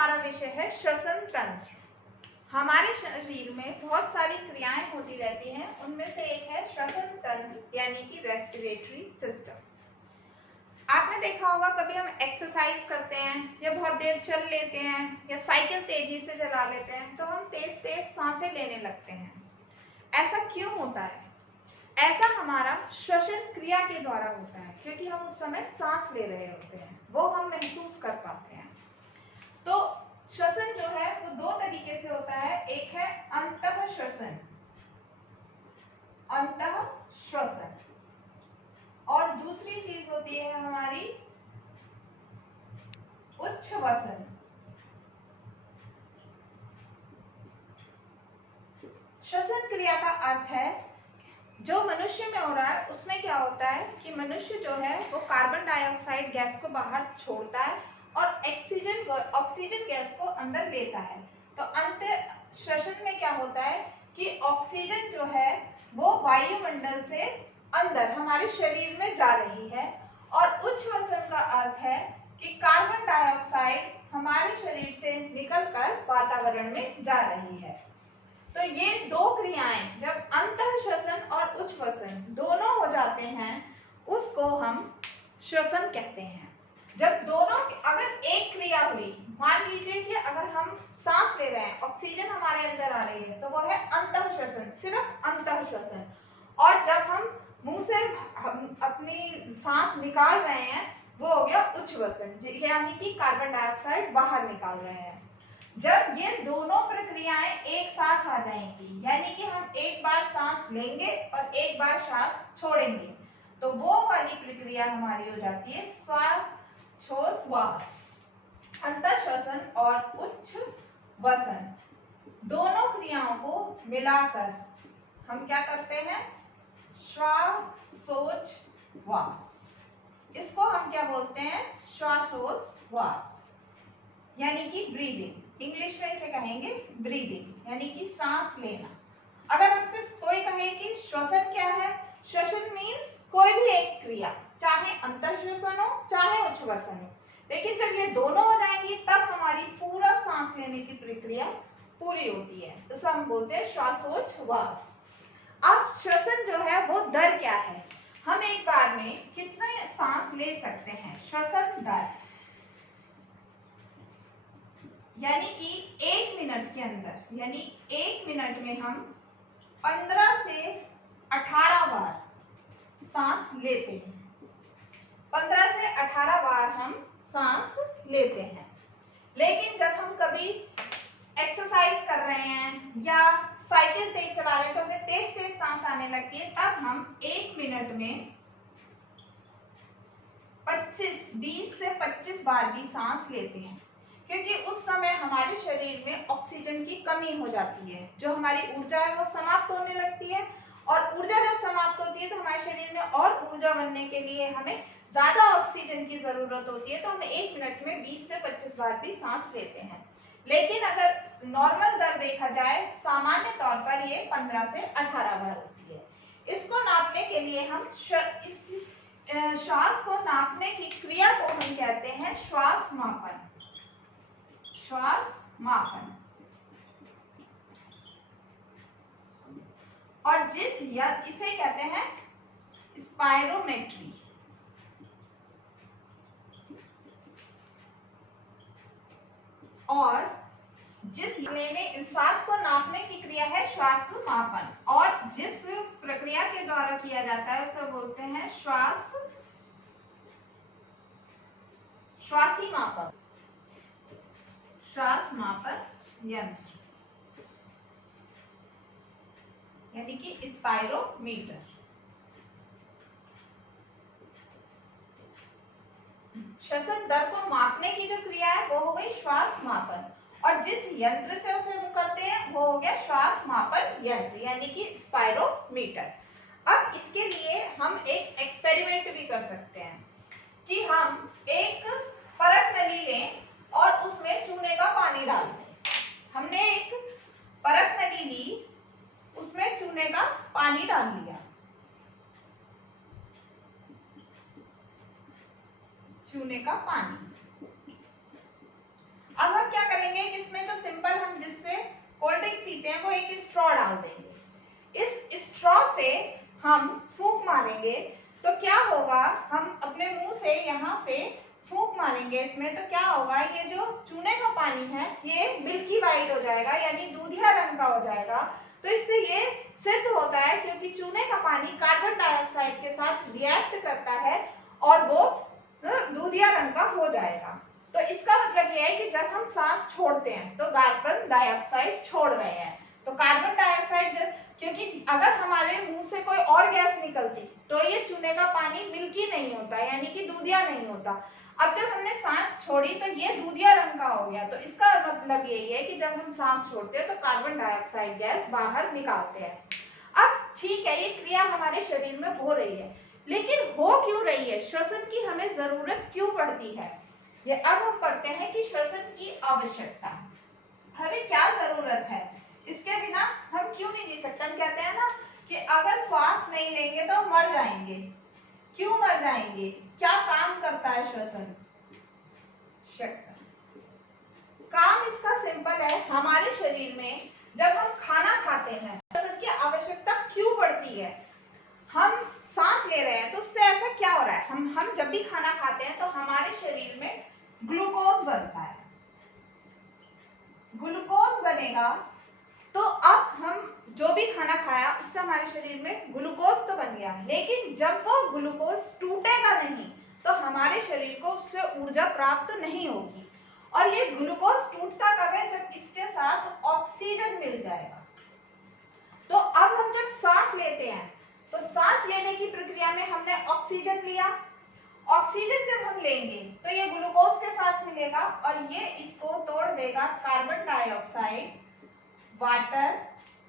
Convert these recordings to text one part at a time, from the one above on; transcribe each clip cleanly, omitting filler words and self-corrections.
हमारा विषय है श्वसन तंत्र। हमारे शरीर में बहुत सारी क्रियाएं होती रहती हैं, उनमें से एक है श्वसन तंत्र यानी कि रेस्पिरेटरी सिस्टम। आपने देखा होगा कभी हम एक्सरसाइज करते हैं या बहुत देर चल लेते हैं या साइकिल तेजी से चला लेते हैं तो हम तेज तेज सांसें लेने लगते हैं। ऐसा क्यों होता है? ऐसा हमारा श्वसन क्रिया के द्वारा होता है, क्योंकि हम उस समय सांस ले रहे होते हैं, वो हम महसूस कर पाते हैं। तो श्वसन जो है वो दो तरीके से होता है, एक है अंतः श्वसन, अंतः श्वसन, और दूसरी चीज होती है हमारी उच्छ्वसन। श्वसन क्रिया का अर्थ है जो मनुष्य में हो रहा है उसमें क्या होता है कि मनुष्य जो है वो कार्बन डाइऑक्साइड गैस को बाहर छोड़ता है और ऑक्सीजन गैस को अंदर लेता है। तो अंत श्वसन में क्या होता है कि ऑक्सीजन जो है वो वायुमंडल से अंदर हमारे शरीर में जा रही है, और उच्छ्वसन का अर्थ है कि कार्बन डाइऑक्साइड हमारे शरीर से निकलकर वातावरण में जा रही है। तो ये दो क्रियाएं जब अंतः श्वसन और उच्छ्वसन दोनों हो जाते हैं उसको हम श्वसन कहते हैं। जब दोनों अगर एक क्रिया हुई, मान लीजिए कि अगर हम सांस ले रहे हैं, ऑक्सीजन हमारे अंदर आ रही है, तो वो है अंतः श्वसन, सिर्फ अंतः श्वसन। और जब हम मुंह से हम अपनी सांस निकाल रहे हैं वो हो गया उच्छ्वसन, यानी कि कार्बन डाइऑक्साइड बाहर निकाल रहे हैं। जब ये दोनों प्रक्रियाएं एक साथ आ जाएंगी, यानी कि हम एक बार सांस लेंगे और एक बार सांस छोड़ेंगे, तो वो वाली प्रक्रिया हमारी हो जाती है श्वासोच्छ्वास। अंतः श्वसन और उच्छ्वसन दोनों क्रियाओं को मिलाकर हम क्या करते हैं? श्वासोच्छ्वास। इसको हम क्या बोलते हैं? श्वासोच्छ्वास, यानी कि ब्रीदिंग। इंग्लिश में इसे कहेंगे ब्रीदिंग, यानी कि सांस लेना। अगर हमसे कोई कहे कि श्वसन क्या है, श्वसन मीन्स कोई भी एक क्रिया, चाहे अंतः श्वसन हो चाहे उच्छ्वसन हो, लेकिन जब ये दोनों हो जाएंगी तब हमारी पूरा सांस लेने की प्रक्रिया पूरी होती है, तो हम बोलते हैं श्वासोच्छ्वास। अब श्वसन जो है वो दर क्या है? हम एक बार में कितने सांस ले सकते हैं? श्वसन दर यानी कि 1 मिनट के अंदर, यानी 1 मिनट में हम 15 से 18 बार सांस लेते हैं। 15 से 18 बार हम सांस लेते हैं। लेकिन जब हम कभी एक्सरसाइज कर रहे हैं या साइकिल तेज चला रहे हैं तो हमें तेज तेज सांस आने लगती है, तब हम 1 मिनट में 20 से 25 बार भी सांस लेते हैं, क्योंकि उस समय हमारे शरीर में ऑक्सीजन की कमी हो जाती है, जो हमारी ऊर्जा है वो समाप्त होने लगती है, और ऊर्जा जब समाप्त होती है तो हमारे शरीर में और ऊर्जा बनने के लिए हमें ज्यादा ऑक्सीजन की जरूरत होती है, तो हम 1 मिनट में 20 से 25 बार भी सांस लेते हैं। लेकिन अगर नॉर्मल दर देखा जाए, सामान्य तौर पर ये 15 से 18 बार होती है। इसको नापने के लिए हम श्वास को नापने की क्रिया को हम कहते हैं श्वास मापन। श्वास मापन। और इसे कहते हैं स्पायरोमेट्री। और जिस में श्वास को नापने की क्रिया है श्वास मापन, और जिस प्रक्रिया के द्वारा किया जाता है उसे बोलते हैं श्वासी मापक, श्वास मापन यंत्र, यानी कि स्पायरोमीटर। श्वसन दर को मापने की जो क्रिया है वो हो गई श्वास मापन, और जिस यंत्र से उसे हम करते हैं वो हो गया श्वास मापन यंत्र, यानी कि स्पायरोमीटर। अब इसके लिए हम एक एक्सपेरिमेंट भी कर सकते हैं कि हम एक परत नली लें और उसमें चूने का पानी डाल दें। हमने एक परत नली ली, उसमें चूने का पानी डाल लिया, चूने का पानी। अब हम क्या करेंगे? पीते हैं वो एक स्ट्रॉ डाल देंगे। इस स्ट्रॉ से हम फूंक मारेंगे तो क्या होगा, हम अपने मुंह से यहाँ से फूंक मारेंगे इसमें तो क्या होगा, ये जो चूने का पानी है ये मिल्की वाइट हो जाएगा, यानी दूधिया रंग का हो जाएगा। तो इससे ये सिद्ध होता है क्योंकि चूने का पानी कार्बन डाइऑक्साइड के साथ रिएक्ट करता है और वो दूधिया रंग का हो जाएगा। तो इसका मतलब यह है कि जब हम सांस छोड़ते हैं तो कार्बन डाइऑक्साइड छोड़ रहे हैं। तो कार्बन डाइऑक्साइड, क्योंकि अगर हमारे मुंह से कोई और गैस निकलती तो ये चूने का पानी मिल्की नहीं होता, यानी कि दूधिया नहीं होता। अब जब हमने सांस छोड़ी तो ये दूधिया रंग का हो गया। तो इसका मतलब यही है कि जब हम सांस छोड़ते हैं तो कार्बन डाइऑक्साइड गैस बाहर निकालते हैं। अब ठीक है, ये क्रिया हमारे शरीर में हो रही है, लेकिन हो क्यों रही है, श्वसन की हमें जरूरत क्यों पड़ती है, ये अब हम पढ़ते हैं कि श्वसन की आवश्यकता, हमें क्या जरूरत है, इसके बिना हम क्यों नहीं जी सकते। हम कहते हैं ना कि अगर श्वास नहीं लेंगे तो हम मर जाएंगे। क्यों मर जाएंगे, क्या काम करता है श्वसन? काम इसका सिंपल है, हमारे शरीर में जब हम खाना खाते हैं श्वसन की आवश्यकता क्यों पड़ती है। हम सांस ले रहे हैं तो उससे ऐसा क्या हो रहा है, हम जब भी खाना खाते हैं तो हमारे शरीर में ग्लूकोज बनता है। ग्लूकोज बनेगा तो अब हम जो भी खाना खाया उससे हमारे शरीर में ग्लूकोज तो बन गया, लेकिन जब वो ग्लूकोज टूटेगा नहीं तो हमारे शरीर को उससे ऊर्जा प्राप्त नहीं होगी। और ये ग्लूकोज टूटता कब है, जब इसके साथ ऑक्सीजन मिल जाएगा। तो अब हम जब सांस लेते हैं तो सांस लेने की प्रक्रिया में हमने ऑक्सीजन लिया, ऑक्सीजन जब हम लेंगे तो ये ग्लूकोज के साथ मिलेगा और ये इसको तोड़ देगा carbon dioxide, water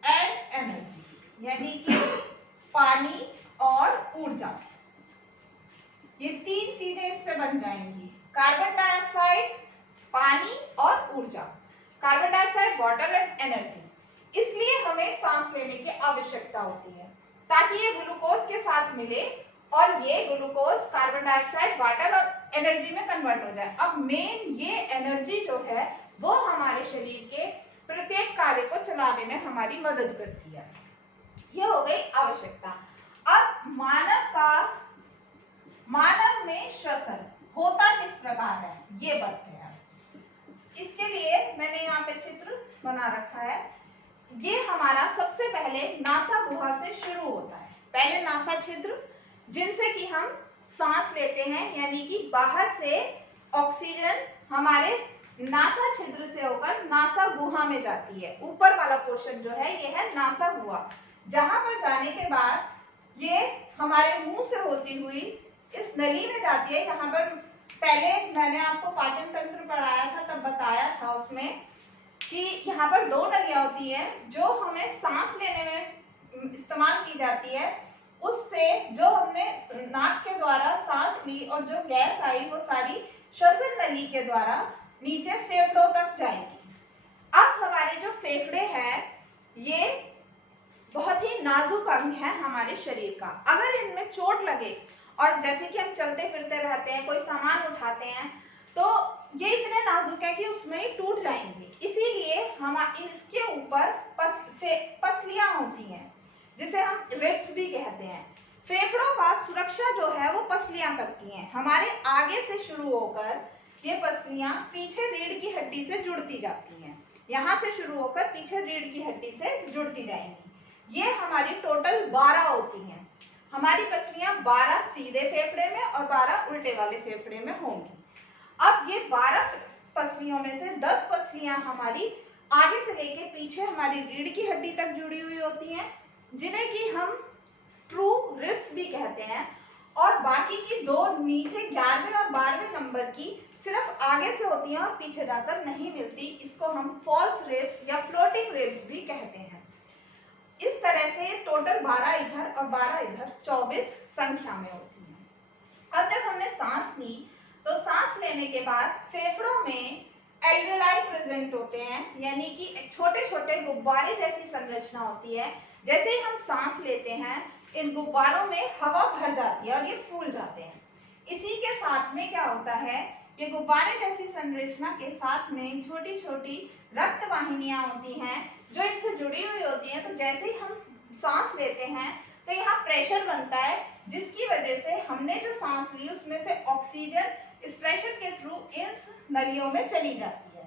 and energy, यानी कि पानी और ऊर्जा। ये तीन चीजें इससे बन जाएंगी, कार्बन डाइऑक्साइड, पानी और ऊर्जा। Carbon dioxide, water and energy. इसलिए हमें सांस लेने की आवश्यकता होती है ताकि ये ग्लूकोज के साथ मिले और ये ग्लूकोज कार्बन डाइऑक्साइड, वाटर और एनर्जी में कन्वर्ट हो जाए। अब मेन ये एनर्जी जो है वो हमारे शरीर के प्रत्येक कार्य को चलाने में हमारी मदद करती है। ये हो गई आवश्यकता। अब मानव में श्वसन होता किस प्रकार है ये बढ़ते हैं। इसके लिए मैंने यहाँ पे चित्र बना रखा है। ये हमारा सबसे पहले नासा गुहा से शुरू होता है। पहले नासा छिद्र जिनसे कि हम सांस लेते हैं, यानी कि बाहर से ऑक्सीजन हमारे नासा छिद्र से होकर नासा गुहा में जाती है। ऊपर वाला पोर्शन जो है ये है नासा गुहा, जहां पर जाने के बाद ये हमारे मुंह से होती हुई इस नली में जाती है। यहाँ पर पहले मैंने आपको पाचन तंत्र पढ़ाया था, तब बताया था उसमें कि यहाँ पर दो नलियां होती हैं जो हमें सांस लेने में इस्तेमाल की जाती है। उससे जो हमने नाक के द्वारा सांस ली और जो गैस आई वो सारी श्वसन नली के द्वारा नीचे फेफड़ों तक जाएगी। अब हमारे जो फेफड़े हैं ये बहुत ही नाजुक अंग है हमारे शरीर का। अगर इनमें चोट लगे और जैसे कि हम चलते फिरते रहते हैं, कोई सामान उठाते हैं, तो ये इतने नाजुक है कि उसमें ही टूट जाएंगे। इसीलिए हम इसके ऊपर पसलियां होती हैं जिसे हम रिब्स भी कहते हैं। फेफड़ों का सुरक्षा जो है वो पसलियां करती हैं। हमारे आगे से शुरू होकर ये पसलियां पीछे रीढ़ की हड्डी से जुड़ती जाती हैं। यहाँ से शुरू होकर पीछे रीढ़ की हड्डी से जुड़ती जाएंगी। ये हमारी टोटल 12 होती हैं। हमारी पसलियां 12 सीधे फेफड़े में और 12 उल्टे वाले फेफड़े में होंगी। अब ये 12 पसलियों में से 10 पसलियां हमारी आगे से लेके पीछे हमारी रीढ़ की हड्डी तक जुड़ी हुई होती हैं, जिन्हें कि हम ट्रू रिब्स भी कहते हैं। और बाकी की दो नीचे 11वें और 12वें नंबर की सिर्फ आगे से होती हैं और पीछे जाकर नहीं मिलती। इसको हम फॉल्स रिब्स या फ्लोटिंग रिब्स भी कहते हैं। इस तरह से टोटल 12 इधर और 12 इधर 24 संख्या में होती हैं। अब जब हमने सांस ली तो सांस लेने के बाद फेफड़ों में एल्वेलाई प्रेजेंट होते हैं, यानी कि छोटे छोटे गुब्बारे जैसी संरचना होती है। जैसे ही हम सांस लेते हैं इन गुब्बारों में हवा भर जाती है और ये फूल जाते हैं। इसी के साथ में क्या होता है, ये गुब्बारे जैसी संरचना के साथ में छोटी छोटी रक्त वाहिनियां होती हैं। जो इनसे जुड़ी हुई होती हैं। तो जैसे ही हम सांस लेते हैं तो यहाँ प्रेशर बनता है, जिसकी वजह से हमने जो सांस ली उसमें से ऑक्सीजन इस प्रेशर के थ्रू इस नलियों में चली जाती है।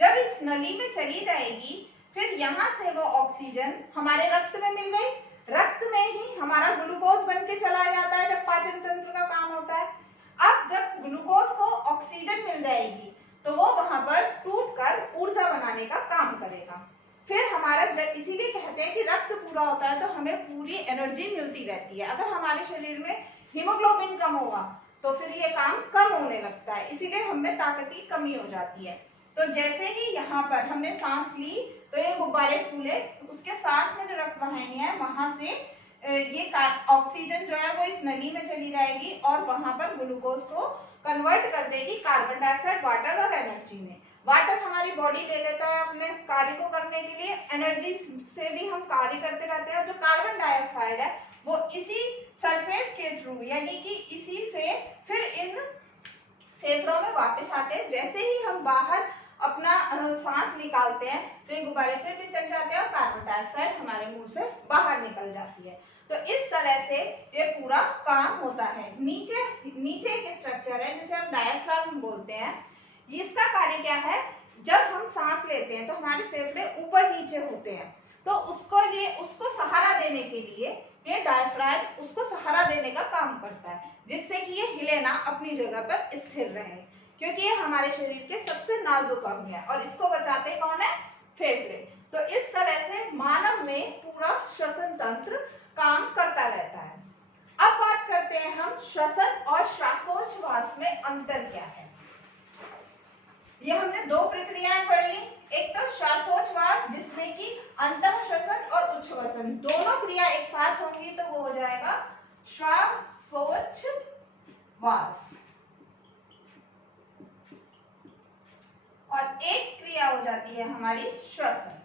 जब इस नली में चली जाएगी फिर यहाँ से वो ऑक्सीजन हमारे रक्त में मिल गई, रक्त में ही हमारा ग्लूकोज बन के चला जाता है जब पाचन तंत्र का काम होता है। अब जब ग्लूकोज को ऑक्सीजन मिल जाएगी तो वो वहां पर टूटकर ऊर्जा बनाने का काम करेगा। फिर हमारा इसीलिए कहते हैं कि रक्त पूरा होता है तो हमें पूरी एनर्जी मिलती रहती है। अगर हमारे शरीर में हीमोग्लोबिन कम होगा तो फिर ये काम कम होने लगता है, इसीलिए हमें ताकत की कमी हो जाती है। तो जैसे ही यहाँ पर हमने सांस ली तो ये गुब्बारे फूले, उसके साथ में जो रक्त वाहिनी है वहां से ये ऑक्सीजन जो है वो इस नली में चली जाएगी और वहां पर ग्लूकोज को कन्वर्ट कर देगी कार्बन डाइऑक्साइड, वाटर और एनर्जी में। वाटर हमारी बॉडी ले लेता है अपने कार्य को करने के लिए, एनर्जी से भी हम कार्य करते रहते हैं। और जो कार्बन डाइऑक्साइड है वो इसी सरफेस के थ्रू यानी कि इसी से फिर इन फेफड़ों में वापस आते हैं। जैसे ही हम बाहर अपना सांस निकालते हैं तो ये गुब्बारे फिर भी चल जाते हैं और कार्बन डाइऑक्साइड हमारे मुंह से बाहर निकल जाती है। तो इस तरह से ये पूरा काम होता है। नीचे एक स्ट्रक्चर है जिसे हम डायफ्राम बोलते हैं। इसका कार्य क्या है, जब हम सांस लेते हैं तो हमारे फेफड़े ऊपर नीचे होते हैं, तो उसको सहारा देने के लिए ये डायफ्राम उसको सहारा देने का काम करता है, जिससे कि ये हिले ना, अपनी जगह पर स्थिर रहे, क्योंकि ये हमारे शरीर के सबसे नाजुक अंग है और इसको बचाते कौन है, फेफड़े। तो इस तरह से मानव में पूरा श्वसन तंत्र काम करता रहता है। अब बात करते हैं हम श्वसन और श्वासोच्छ्वास में अंतर क्या है। ये हमने दो प्रक्रियाएं पढ़ ली, एक तो श्वासोच्छ्वास जिसमें कि अंतः श्वसन और उच्छ्वसन दोनों क्रिया एक साथ होंगी तो वो हो जाएगा श्वासोच्छ्वास, और एक क्रिया हो जाती है हमारी श्वसन।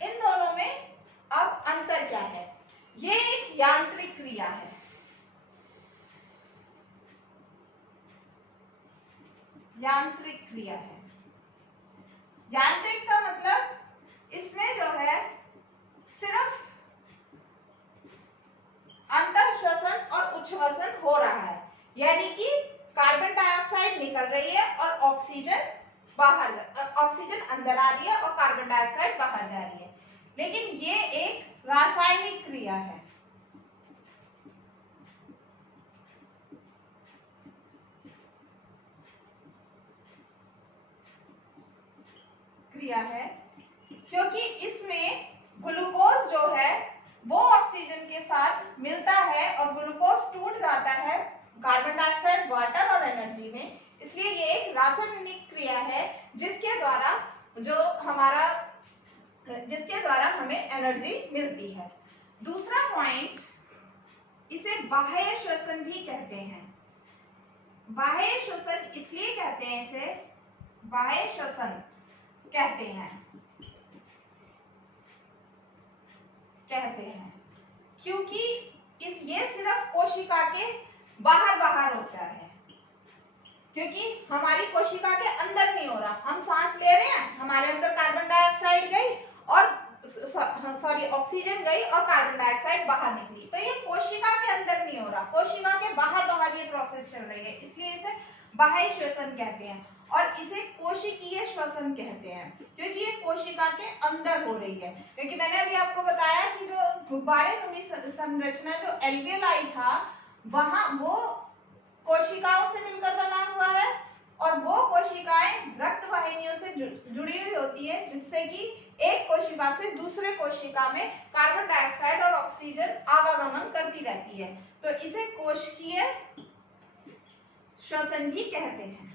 इन दोनों में अब अंतर क्या है, ये एक यांत्रिक क्रिया है। यांत्रिक क्रिया है। यांत्रिक का मतलब इसमें जो है सिर्फ अंतर श्वसन और उच्छ्वसन हो रहा है, यानी कि कार्बन डाइऑक्साइड निकल रही है और ऑक्सीजन अंदर आ रही है और कार्बन डाइऑक्साइड बाहर जा रही है। लेकिन ये एक रासायनिक क्रिया है। क्योंकि इसमें ग्लूकोज जो है वो ऑक्सीजन के साथ मिलता है और ग्लूकोज टूट जाता है कार्बन डाइऑक्साइड, वाटर और एनर्जी में। इसलिए ये एक रासायनिक क्रिया है जिसके द्वारा हमें एनर्जी मिलती है। दूसरा पॉइंट, इसे बाह्य श्वसन भी कहते हैं। बाह्य श्वसन इसलिए कहते हैं, इसे बाह्य श्वसन कहते हैं क्योंकि ये सिर्फ कोशिका के बाहर होता है, क्योंकि हमारी कोशिका के अंदर नहीं हो रहा। हम सांस ले रहे हैं, हमारे अंदर कार्बन डाइऑक्साइड गई और ऑक्सीजन गई और कार्बन डाइऑक्साइड बाहर निकली, तो ये कोशिका के अंदर नहीं हो रहा, कोशिका के बाहर ये प्रोसेस चल रही है, इसलिए इसे बाह्य श्वसन कहते हैं। और इसे कोशिकीय श्वसन कहते हैं क्योंकि ये कोशिका के अंदर हो रही है। क्योंकि मैंने अभी आपको बताया कि जो गुब्बारे नुमी संरचना जो एल्वियोलाई था, वहां वो कोशिकाओं से मिलकर बना हुआ है और वो कोशिकाएं रक्त वाहिनियों से जुड़ी हुई होती है, जिससे कि एक कोशिका से दूसरे कोशिका में कार्बन डाइऑक्साइड और ऑक्सीजन आवागमन करती रहती है। तो इसे कोशिकीय श्वसन भी कहते हैं।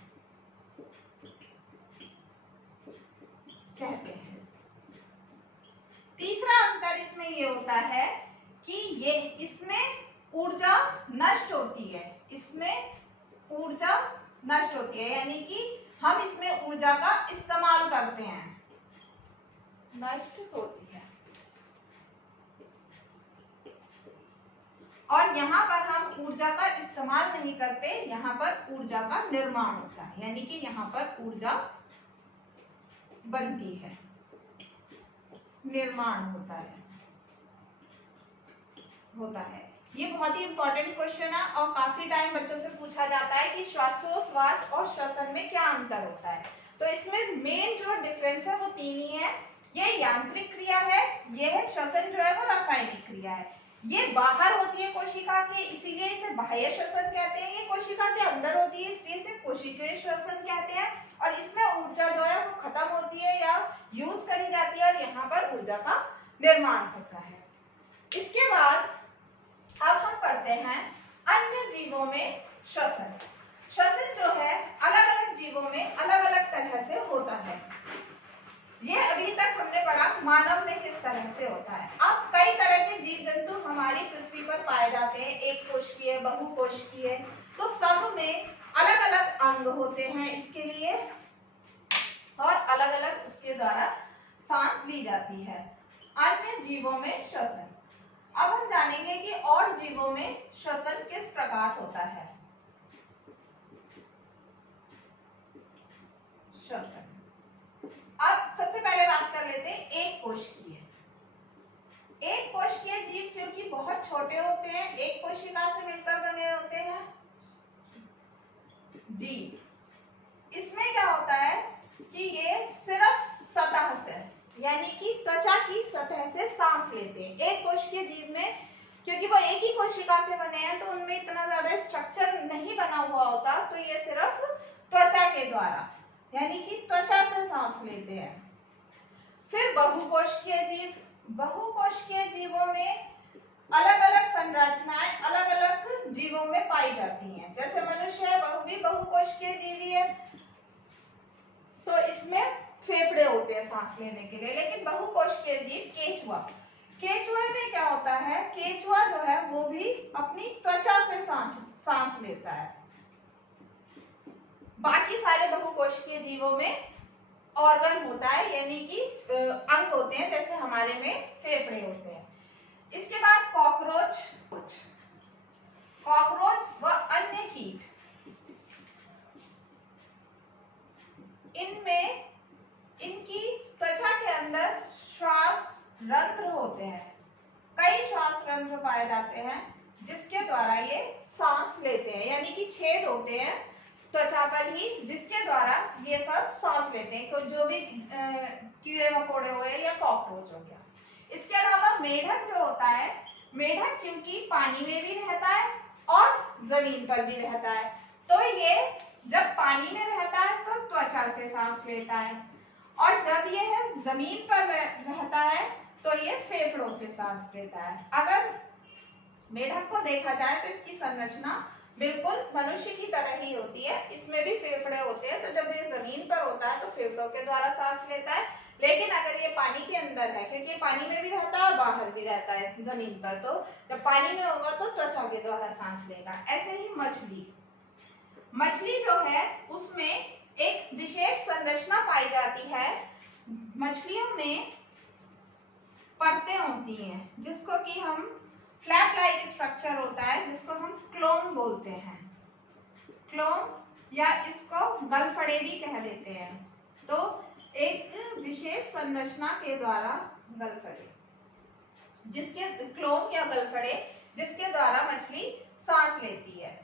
तीसरा अंतर इसमें ये होता है कि इसमें ऊर्जा नष्ट होती है, यानी कि हम इसमें ऊर्जा का इस्तेमाल करते हैं, नष्ट होती है। और यहाँ पर हम ऊर्जा का इस्तेमाल नहीं करते, यहाँ पर ऊर्जा का निर्माण होता है, यानी कि यहाँ पर ऊर्जा बनती है, निर्माण होता है। ये बहुत ही इंपॉर्टेंट क्वेश्चन है और काफी टाइम बच्चों से पूछा जाता है कि श्वासोच्छ्वास और श्वसन में क्या अंतर होता है। तो इसमें मेन जो डिफरेंस है वो तीन ही है। ये यांत्रिक क्रिया है, ये है श्वसन जो है वो रासायनिक क्रिया है। ये बाहर होती है कोशिका के, इसीलिए इसे बाह्य श्वसन कहते हैं। ये कोशिका के अंदर होती है, इसलिए इसे कोशिकीय श्वसन कहते हैं। और इसमें ऊर्जा जो है वो खत्म होती है या यूज करी जाती है और यहाँ पर ऊर्जा का निर्माण होता है। इसके बाद अब हम पढ़ते हैं अन्य जीवों में श्वसन। श्वसन जो है अलग अलग जीवों में अलग अलग तरह से होता है। ये अभी तक हमने पढ़ा मानव में किस तरह से होता है। अब कई तरह के जीव जंतु हमारी पृथ्वी पर पाए जाते हैं, एक कोशिकीय, बहुकोशिकीय, तो सब में अलग अलग अंग होते हैं इसके लिए और अलग अलग उसके द्वारा सांस ली जाती है। अन्य जीवों में श्वसन। अब हम जानेंगे कि और जीवों में श्वसन किस प्रकार होता है। श्वसन, अब सबसे पहले बात कर लेते हैं एक कोशिकीय। एक कोशिकीय जीव क्योंकि बहुत छोटे होते हैं, एक कोशिका से मिलकर बने होते हैं जीव, इसमें क्या होता है कि ये सिर्फ सतह से यानी कि त्वचा की सतह से सांस लेते हैं। एक कोशिकीय जीव में क्योंकि वो एक ही कोशिका से बने हैं तो उनमें इतना ज्यादा स्ट्रक्चर नहीं बना हुआ होता, तो ये सिर्फ त्वचा के द्वारा यानी कि त्वचा से सांस लेते हैं। फिर बहुकोशिकीय जीव। बहुकोशिकीय जीवों में अलग अलग संरचनाएं अलग अलग जीवों में पाई जाती हैं। जैसे मनुष्य है, वह भी बहुकोशिकीय जीवी है, तो इसमें फेफड़े होते हैं सांस लेने के लिए। लेकिन बहुकोशिकीय जीव केंचुआ, केंचुए में क्या होता है, केंचुआ जो है वो भी अपनी त्वचा से सांस लेता है। बाकी सारे बहुकोशिकीय जीवों में ऑर्गन होता है यानी कि अंग होते हैं, जैसे हमारे में फेफड़े होते हैं। इसके बाद कॉकरोच, कॉकरोच व अन्य कीट, इनमें इनकी त्वचा के अंदर श्वास रंध्र होते हैं। कई श्वास रंध्र पाए जाते हैं जिसके द्वारा ये सांस लेते हैं, यानी कि छेद होते हैं त्वचा पर ही जिसके द्वारा ये सब सांस लेते हैं। तो जो भी कीड़े मकोड़े हुए या कॉकरोच हो गया। इसके अलावा मेढक जो होता है, मेढक क्योंकि पानी में भी रहता है और जमीन पर भी रहता है, तो ये जब पानी में रहता है तो त्वचा से सांस लेता है और जब यह जमीन पर रहता है तो ये फेफड़ों से सांस लेता है। अगर मेढक को देखा जाए तो इसकी संरचना बिल्कुल मनुष्य की तरह ही होती है, इसमें भी फेफड़े होते हैं। तो जब ये जमीन पर होता है तो फेफड़ों के द्वारा सांस लेता है, लेकिन अगर ये पानी के अंदर है, क्योंकि पानी में भी रहता है और बाहर भी रहता है जमीन पर, तो जब पानी में होगा तो त्वचा के द्वारा सांस लेगा। ऐसे ही मछली, मछली जो है उसमें एक विशेष संरचना पाई जाती है। मछलियों में परतें होती हैं जिसको कि हम फ्लैप लाइक स्ट्रक्चर होता है, जिसको हम क्लोम बोलते हैं, क्लोम या इसको गलफड़े भी कह देते हैं। तो एक विशेष संरचना के द्वारा गलफड़े, जिसके क्लोम या गलफड़े जिसके द्वारा मछली सांस लेती है।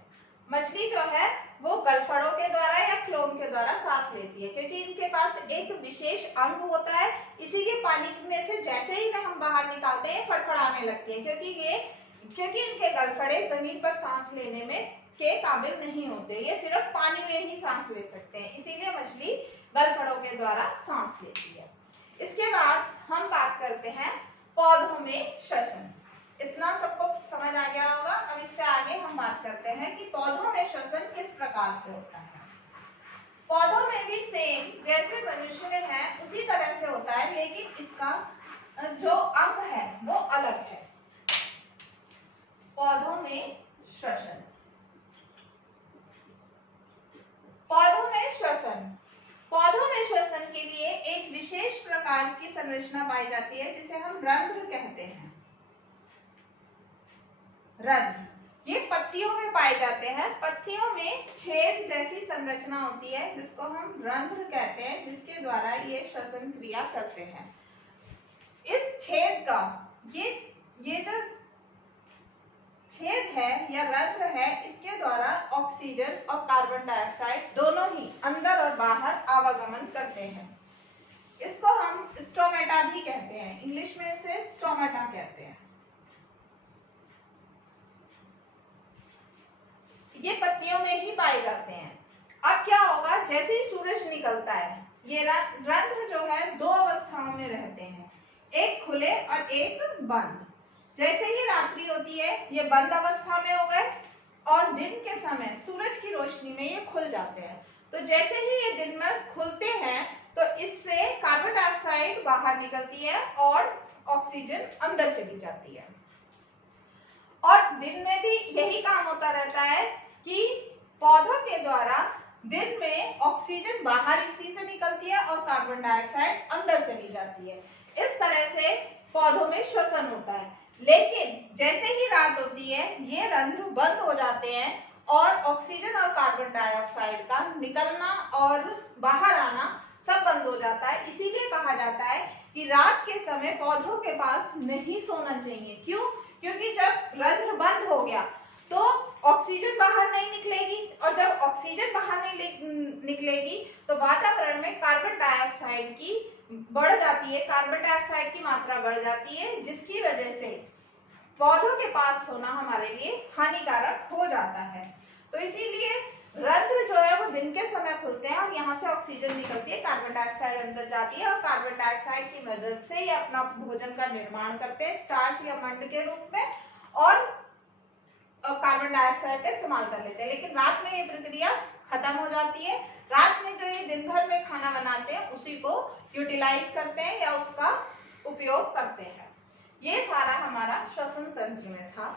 मछली जो है वो गलफड़ों के द्वारा या क्लोम के द्वारा सांस लेती है, क्योंकि इनके पास एक विशेष अंग होता है। इसी के पानी में से जैसे ही हम बाहर निकालते हैं फड़फड़ाने लगते हैं, क्योंकि इनके गलफड़े जमीन पर सांस लेने में के काबिल नहीं होते, ये सिर्फ पानी में ही सांस ले सकते हैं, इसीलिए मछली गलफड़ों के द्वारा सांस लेती है। इसके बाद हम बात करते हैं पौधों में श्वसन। इतना सबको समझ आ गया होगा। अब इससे आगे हम बात करते हैं कि पौधों में श्वसन किस प्रकार से होता है। पौधों में भी सेम जैसे मनुष्य में है उसी तरह से होता है, लेकिन इसका जो अंग है वो अलग है। पौधों में श्वसन, पौधों में श्वसन, पौधों में श्वसन के लिए एक विशेष प्रकार की संरचना पाई जाती है जिसे हम रंध्र कहते हैं। रंध्र ये पत्तियों में पाए जाते हैं। पत्तियों में छेद जैसी संरचना होती है जिसको हम रंध्र कहते हैं, जिसके द्वारा ये श्वसन क्रिया करते हैं। इस छेद का ये जो छेद है या रंध्र है, इसके द्वारा ऑक्सीजन और कार्बन डाइऑक्साइड दोनों ही अंदर और बाहर आवागमन करते हैं। इसको हम स्टोमेटा भी कहते हैं, इंग्लिश में इसे स्टोमेटा कहते हैं। ये पत्तियों में ही पाए जाते हैं। अब क्या होगा, जैसे ही सूरज निकलता है, ये रंध्र जो है दो अवस्थाओं में रहते हैं, एक खुले और एक बंद। जैसे ही रात्रि होती है ये बंद अवस्था में हो गए और दिन के समय सूरज की रोशनी में ये खुल जाते हैं। तो जैसे ही ये दिन में खुलते हैं तो इससे कार्बन डाइऑक्साइड बाहर निकलती है और ऑक्सीजन अंदर चली जाती है। और दिन में भी यही काम होता रहता है कि पौधों के द्वारा दिन में ऑक्सीजन बाहर इसी से निकलती है और कार्बन डाइऑक्साइड अंदर चली जाती है। इस तरह से पौधों में श्वसन होता है। लेकिन जैसे ही रात होती है ये रंध्र बंद हो जाते हैं और ऑक्सीजन और कार्बन डाइऑक्साइड का निकलना और बाहर आना सब बंद हो जाता है। इसीलिए कहा जाता है कि रात के समय पौधों के पास नहीं सोना चाहिए। क्यों? क्योंकि जब रंध्र बंद हो गया तो ऑक्सीजन बाहर नहीं निकलेगी और जब ऑक्सीजन बाहर नहीं निकलेगी तो वातावरण में कार्बन डाइऑक्साइड की बढ़ जाती है, कार्बन डाइऑक्साइड की मात्रा बढ़ जाती है, जिसकी वजह से पौधों के पास सोना हमारे लिए हानिकारक हो जाता है। तो इसीलिए रंध्र जो है वो दिन के समय खुलते हैं और यहाँ से ऑक्सीजन निकलती है, कार्बन डाइऑक्साइड अंदर जाती है और कार्बन डाइऑक्साइड की मदद से ये अपना भोजन का निर्माण करते हैं स्टार्च या मंड के रूप में और कार्बन डाइऑक्साइड का इस्तेमाल कर लेते हैं। लेकिन रात में ये प्रक्रिया खत्म हो जाती है। रात में जो ये दिन भर में खाना बनाते हैं उसी को यूटिलाइज करते हैं या उसका उपयोग करते हैं। ये सारा हमारा श्वसन तंत्र में था।